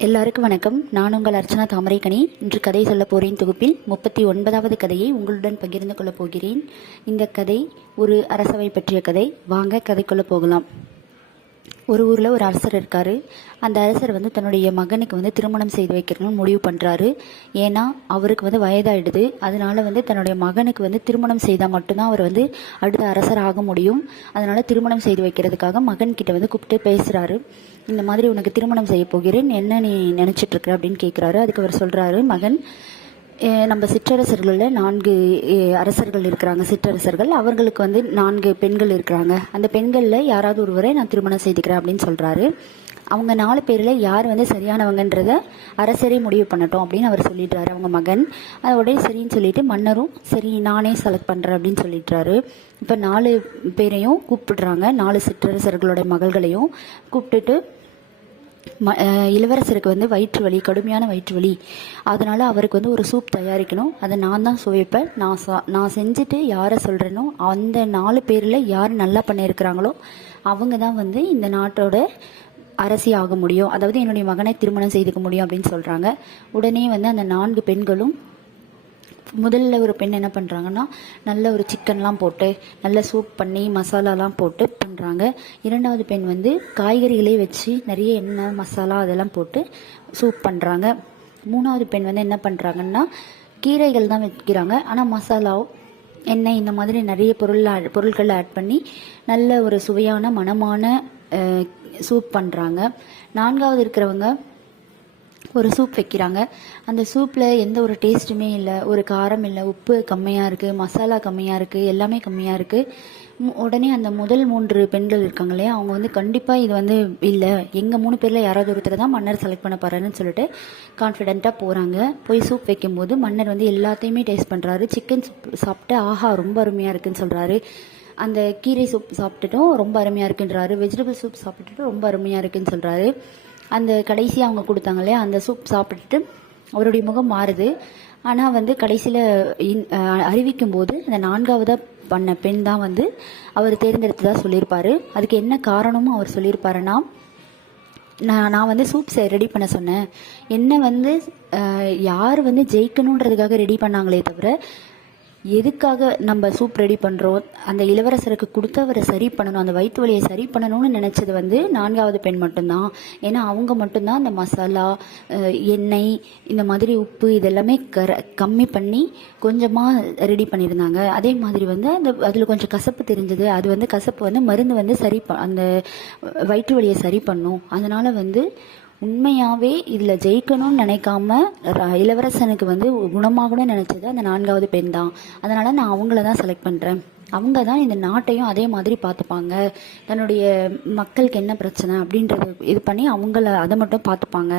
எல்லாருக்கும் வணக்கம். நான் உங்கள் அர்ச்சனா தாமரைக்கணி இன்று கதை சொல்ல போகிறேன் தொகுப்பில் முப்பத்தி ஒன்பதாவது கதையை உங்களுடன் பகிர்ந்து கொள்ளப் போகிறேன். இந்த கதை ஒரு அரசவை பற்றிய கதை. வாங்க கதைக்குள்ள போகலாம். ஒரு ஊரில் ஒரு அரசர் இருக்கார். அந்த அரசர் வந்து தன்னுடைய மகனுக்கு வந்து திருமணம் செய்து வைக்கணும்னு முடிவு பண்ணுறாரு ஏன்னா அவருக்கு வந்து வயதாயிடுது. அதனால வந்து தன்னுடைய மகனுக்கு வந்து திருமணம் செய்தால் மட்டும்தான் அவர் வந்து அடுத்த அரசர் ஆக முடியும். அதனால் திருமணம் செய்து வைக்கிறதுக்காக மகன்கிட்ட வந்து கூப்பிட்டு பேசுகிறாரு இந்த மாதிரி உனக்கு திருமணம் செய்ய போகிறேன். என்ன நீ நினச்சிட்ருக்குற அப்படின்னு கேட்குறாரு அதுக்கு அவர் சொல்கிறாரு மகன் நம்ம சிற்றரசர்களில் நான்கு அரசர்கள் இருக்கிறாங்க. சிற்றரசர்கள் அவர்களுக்கு வந்து நான்கு பெண்கள் இருக்கிறாங்க. அந்த பெண்களில் யாராவது ஒருவரை நான் திருமணம் செய்துக்கிறேன் அப்படின்னு சொல்கிறாரு அவங்க நாலு பேரில் யார் வந்து சரியானவங்கன்றத அரசரே முடிவு பண்ணட்டும் அப்படின்னு அவர் சொல்லிடுறாரு அவங்க மகன். அது உடனே சரின்னு சொல்லிட்டு மன்னரும் சரி நானே செலக்ட் பண்ணுறேன் அப்படின்னு சொல்லிடுறாரு. இப்போ நாலு பேரையும் கூப்பிடுறாங்க. நாலு சிற்றரசர்களோட மகள்களையும் கூப்பிட்டுட்டு ம இளவரசருக்கு வந்து வயிற்று வலி கடுமையான வயிற்று வலி. அதனால் அவருக்கு வந்து ஒரு சூப் தயாரிக்கணும். அதை நான் தான் சுவைப்பேன். நான் சா நான் செஞ்சுட்டு யாரை சொல்கிறேனோ அந்த நாலு பேரில் யார் நல்லா பண்ணியிருக்கிறாங்களோ அவங்க தான் வந்து இந்த நாட்டோட அரசி ஆக முடியும். அதாவது என்னுடைய மகனை திருமணம் செய்துக்க முடியும் அப்படின்னு சொல்கிறாங்க உடனே வந்து அந்த நான்கு பெண்களும் முதல்ல ஒரு பெண் என்ன பண்ணுறாங்கன்னா நல்ல ஒரு சிக்கன்லாம் போட்டு நல்ல சூப் பண்ணி மசாலாலாம் போட்டு பண்ணுறாங்க இரண்டாவது பெண் வந்து காய்கறிகளே வச்சு நிறைய எண்ணெய் மசாலா அதெல்லாம் போட்டு சூப் பண்ணுறாங்க மூணாவது பெண் வந்து என்ன பண்ணுறாங்கன்னா கீரைகள் தான் வைக்கிறாங்க. ஆனால் மசாலா எண்ணெய் இந்த மாதிரி நிறைய பொருள் பொருட்களை பொருட்கள் ஆட் பண்ணி நல்ல ஒரு சுவையான மணமான சூப் பண்ணுறாங்க நான்காவது இருக்கிறவங்க ஒரு சூப் வைக்கிறாங்க. அந்த சூப்பில் எந்த ஒரு டேஸ்ட்டுமே இல்லை. ஒரு காரம் இல்லை. உப்பு கம்மியாக இருக்குது மசாலா கம்மியாக இருக்குது எல்லாமே கம்மியாக இருக்குது உடனே அந்த முதல் மூன்று பெண்கள் இருக்காங்க இல்லையா? அவங்க வந்து கண்டிப்பாக இது வந்து இல்லை. எங்கள் மூணு பேரில் யாராவது ஒருத்தர் தான் மன்னர் செலக்ட் பண்ண போகிறாருன்னு சொல்லிட்டு கான்ஃபிடென்ட்டாக போகிறாங்க போய் சூப் வைக்கும்போது மன்னர் வந்து எல்லாத்தையுமே டேஸ்ட் பண்ணுறாரு சிக்கன் சூப் சாப்பிட்டு ஆஹா ரொம்ப அருமையாக இருக்குன்னு சொல்கிறாரு அந்த கீரை சூப் சாப்பிட்டுட்டும் ரொம்ப அருமையாக இருக்குன்றாரு. வெஜிடபிள் சூப் சாப்பிட்டுட்டும் ரொம்ப அருமையாக இருக்குன்னு சொல்கிறாரு அந்த கடைசி அவங்க கொடுத்தாங்க இல்லையா அந்த சூப் சாப்பிட்டுட்டு அவருடைய முகம் மாறுது. ஆனால் வந்து கடைசியில் அறிவிக்கும் போது அந்த நான்காவதாக பண்ண பெண் தான் வந்து அவர் தேர்ந்தெடுத்ததாக சொல்லியிருப்பார். அதுக்கு என்ன காரணமும் அவர் சொல்லியிருப்பாருன்னா நான் நான் வந்து சூப் ரெடி பண்ண சொன்னேன். என்ன வந்து யார் வந்து ஜெயிக்கணுன்றதுக்காக ரெடி பண்ணாங்களே தவிர எதுக்காக நம்ம சூப் ரெடி பண்ணுறோம் அந்த இளவரசருக்கு கொடுத்து அவரை சரி பண்ணணும் அந்த வயிற்று வலியை சரி பண்ணணும்னு நினச்சது வந்து நான்காவது பெண் மட்டும்தான். ஏன்னா அவங்க மட்டும்தான் அந்த மசாலா எண்ணெய் இந்த மாதிரி உப்பு இதெல்லாமே கர கம்மி பண்ணி கொஞ்சமாக ரெடி பண்ணியிருந்தாங்க. அதே மாதிரி வந்து அந்த அதில் கொஞ்சம் கசப்பு தெரிஞ்சது. அது வந்து கசப்பு வந்து மருந்து வந்து சரி ப அந்த வயிற்று வலியை சரி பண்ணும். அதனால் வந்து உண்மையாகவே இதில் ஜெயிக்கணும்னு நினைக்காம இளவரசனுக்கு வந்து குணமாகணும்னு நினச்சது அந்த நான்காவது பெண் தான். அதனால் நான் அவங்கள தான் செலக்ட் பண்ணுறேன் அவங்க தான் இந்த நாட்டையும் அதே மாதிரி பார்த்துப்பாங்க. தன்னுடைய மக்களுக்கு என்ன பிரச்சனை அப்படின்றத இது பண்ணி அவங்கள அதை மட்டும் பார்த்துப்பாங்க.